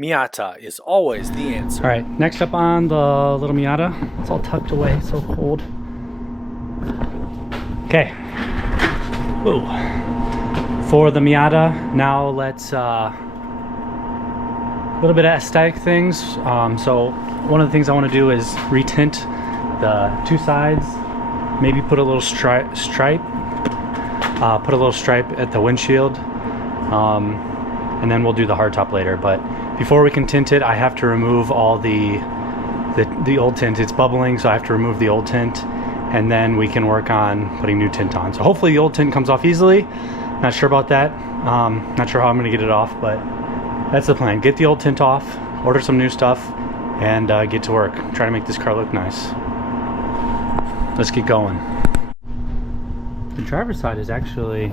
Miata is always the answer. All right, next up on the little Miata. It's all tucked away, so cold. Okay. Whoa. For the Miata, now let's a little bit of aesthetic things. So one of the things I want to do is retint the two sides. Maybe put a little stripe. Put a little stripe at the windshield. And then we'll do the hardtop later. But before we can tint it, I have to remove all the old tint. It's bubbling, so I have to remove the old tint, and then we can work on putting new tint on. So hopefully the old tint comes off easily. Not sure about that. Not sure how I'm gonna get it off, but that's the plan. Get the old tint off, order some new stuff, and get to work. Try to make this car look nice. Let's get going. The driver's side is actually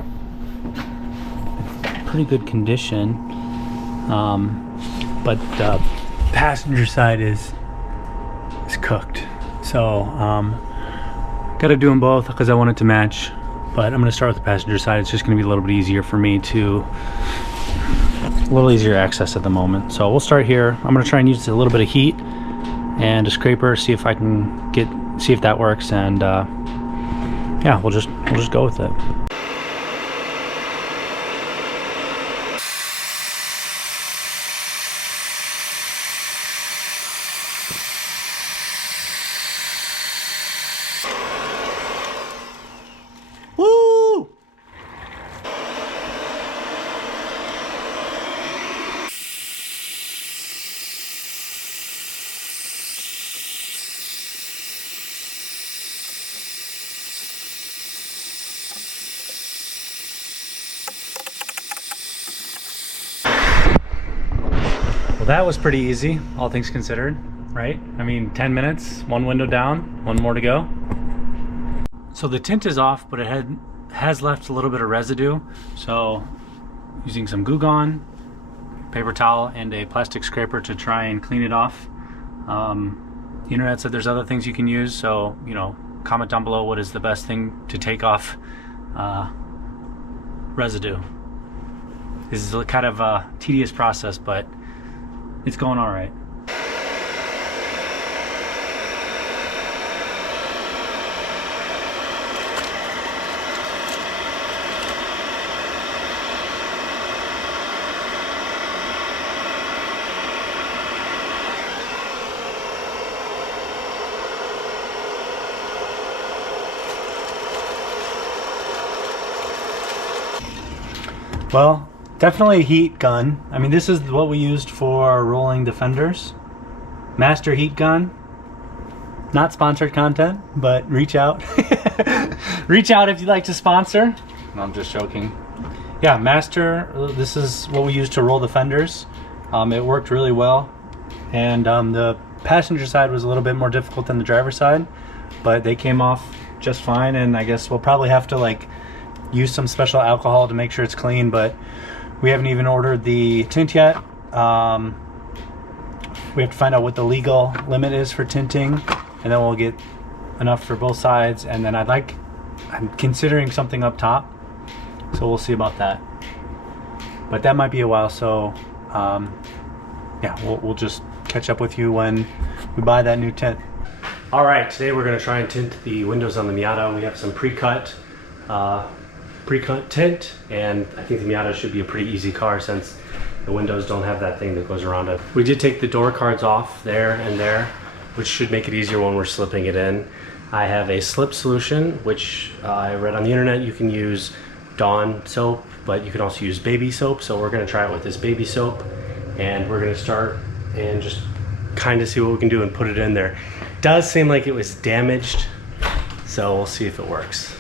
pretty good condition, but the passenger side is cooked. So gotta do them both because I want it to match, but I'm gonna start with the passenger side. It's just gonna be a little bit easier for me to access at the moment. So we'll start here. I'm gonna try and use a little bit of heat and a scraper, see if I can see if that works, and yeah, we'll just go with it. Woo! Well, that was pretty easy, all things considered, right? I mean, 10 minutes, one window down, one more to go. So the tint is off, but it has left a little bit of residue. So using some Goo Gone, paper towel, and a plastic scraper to try and clean it off. The internet said there's other things you can use, so comment down below what is the best thing to take off residue. This is kind of a tedious process, but it's going all right. Well, definitely a heat gun. I mean, this is what we used for rolling the fenders. Master heat gun. Not sponsored content, but reach out. Reach out if you'd like to sponsor. No, I'm just joking. Yeah, Master, this is what we used to roll the fenders. It worked really well. And the passenger side was a little bit more difficult than the driver's side, but they came off just fine. And I guess we'll probably have to use some special alcohol to make sure it's clean, but we haven't even ordered the tint yet. We have to find out what the legal limit is for tinting, and then we'll get enough for both sides. And then I'm considering something up top, so we'll see about that. But that might be a while, so yeah, we'll just catch up with you when we buy that new tint. All right, today we're gonna try and tint the windows on the Miata. We have some pre-cut tint, and I think the Miata should be a pretty easy car since the windows don't have that thing that goes around it. We did take the door cards off there and there, which should make it easier when we're slipping it in. I have a slip solution, which I read on the internet you can use Dawn soap, but you can also use baby soap. So we're gonna try it with this baby soap, and we're gonna start and just kind of see what we can do and put it in there. It does seem like it was damaged, so we'll see if it works.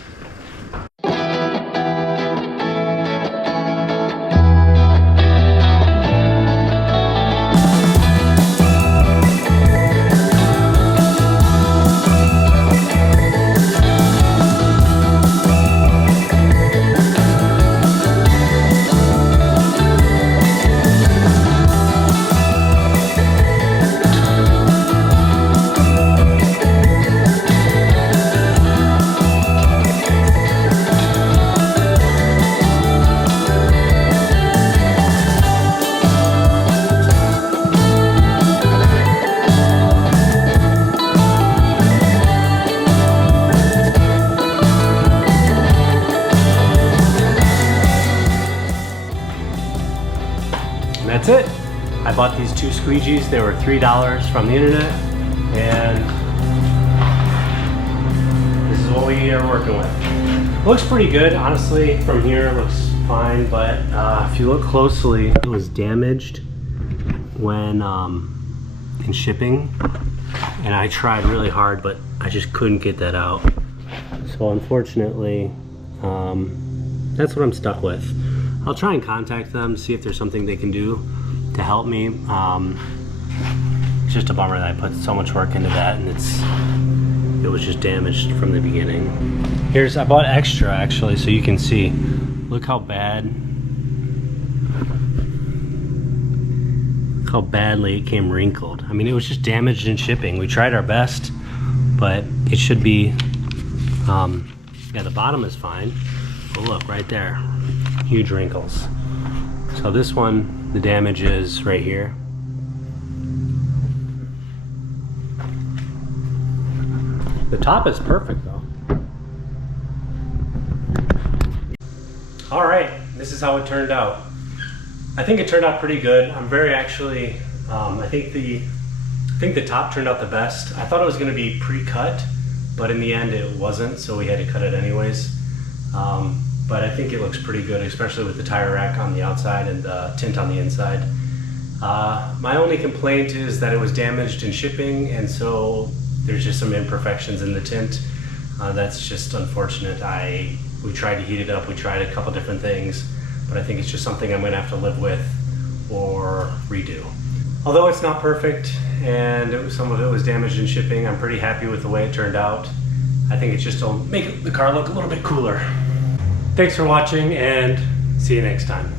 I bought these two squeegees. They were $3 from the internet, and this is what we are working with. Looks pretty good, honestly. From here, it looks fine, but if you look closely, it was damaged when in shipping, and I tried really hard, but I just couldn't get that out. So unfortunately, that's what I'm stuck with. I'll try and contact them, see if there's something they can do to help me. It's just a bummer that I put so much work into that, and it was just damaged from the beginning. I bought extra actually, so you can see. Look how badly it came wrinkled. I mean, it was just damaged in shipping. We tried our best, but it should be, yeah, the bottom is fine. But look, right there, huge wrinkles. So this one, the damage is right here. The top is perfect though. All right, this is how it turned out. I think it turned out pretty good. I'm very actually, I think the top turned out the best. I thought it was gonna be pre-cut, but in the end it wasn't, so we had to cut it anyways. But I think it looks pretty good, especially with the tire rack on the outside and the tint on the inside. My only complaint is that it was damaged in shipping, and so there's just some imperfections in the tint. That's just unfortunate. We tried to heat it up, we tried a couple different things, but I think it's just something I'm gonna have to live with or redo. Although it's not perfect, and some of it was damaged in shipping, I'm pretty happy with the way it turned out. I think it's just to make the car look a little bit cooler. Thanks for watching, and see you next time.